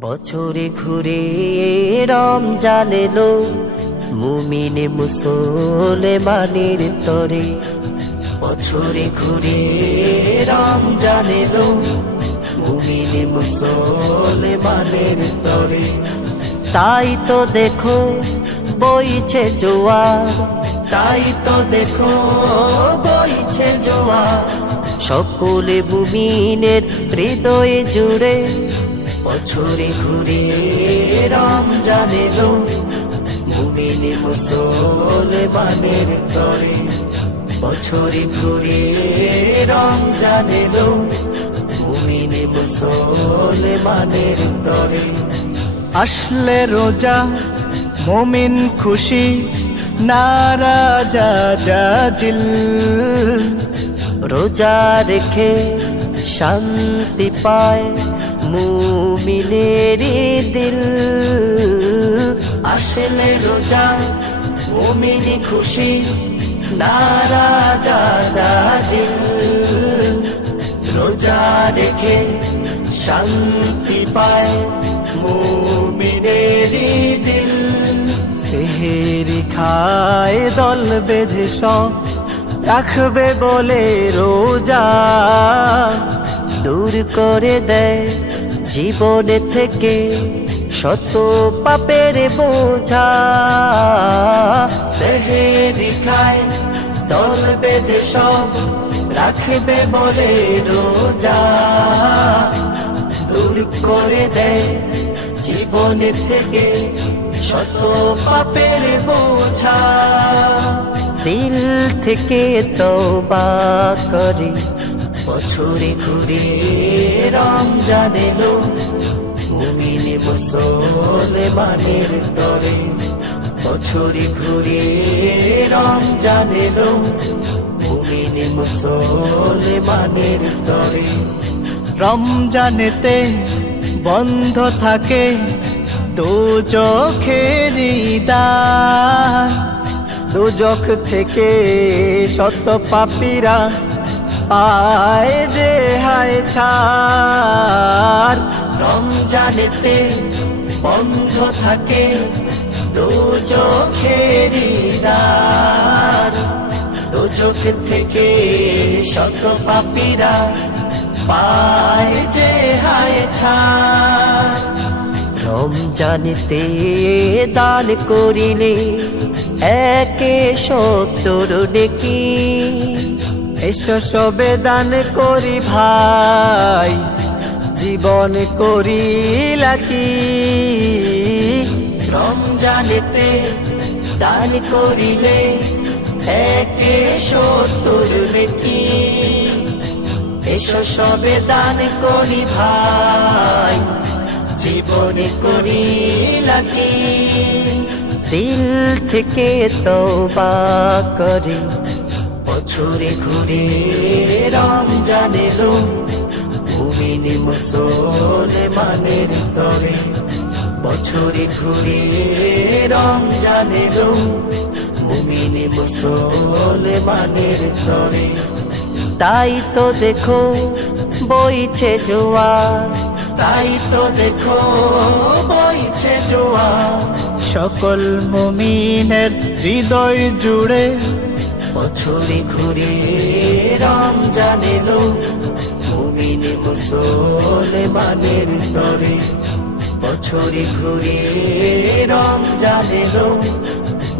বছরে ঘুরে রমজান এলো, মুমিনে মুসলমানের তরে। বছরে ঘুরে রমজান এলো, মুমিনে মুসলমানের তরে। তাই তো দেখো বইছে জোয়ার, তাই তো দেখো বইছে জোয়ার। সকলে মুমিনের হৃদয়ে জুড়ে বছরে ঘুরে রমজান এলো, মুমিনে মুসলমানের তরে। বছরে ঘুরে রমজান এলো, মুমিনে মুসলমানের তরে। আসলে রোজা মুমিন খুশি, নারাজা জাজিল। রোজা রেখে শান্তি পায় মুমিনের দিল। আসলে রোজা মুমিন খুশি, নারাজা জাজিল। রোজা রেখে শান্তি পায় মুমিনের দিল। সেহেরি খায় দল বেঁধে সব, রাখবে বলে রোজা। দূর করে দেয় জীবনে থেকে শত পাপের বোঝা। সেহেরি খায় দল বেঁধে সব, রাখবে বলে রোজা। দূর করে দেয় জীবনে থেকে শত পাপের বোঝা। দিল থেকে তওবা করে বছরে ঘুরে রমজান এলো, মুমিনে মুসলমানের তরে। বছরে ঘুরে রমজান এলো, মুমিনে মুসলমানের তরে। রমজানেতে বন্ধ থাকে দোজখের দ্বার। দোজখ থেকে শত পাপীরা পায় যে হায় ছাড়। রমজানেতে বন্ধ থাকে দোজখের দ্বার। দোজখ থেকে শত পাপীরা পায় যে হায় ছাড়। রমজানেতে দান করিলে একে 70 নেকি। এসো সবে দান করি ভাই, জীবন করি লাকি। রমজানেতে দান করিলে একে 70 নেকি। এসো সবে দান করি ভাই, জীবনে করি লাকি। দিল থেকে তওবা করে বছরে ঘুরে রমজান এলো, মুমিনে মুসলমানের তরে। বছরে ঘুরে রমজান এলো, মুমিনে মুসলমানের তরে। তাই তো দেখো বইছে জোয়ার, তাই তো দেখো বইছে জোয়ার। সকল মুমিনের হৃদয় জুড়ে বছরে ঘুরে রমজান এলো, মুমিনে মুসলমানের তরে। বছরে ঘুরে রমজান এলো,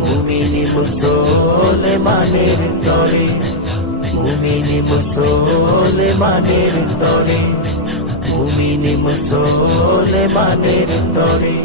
মুমিনে মুসলমানের তরে। মুমিনে মুসলমানের তরে, মুমিনে মুসলমানের তরে।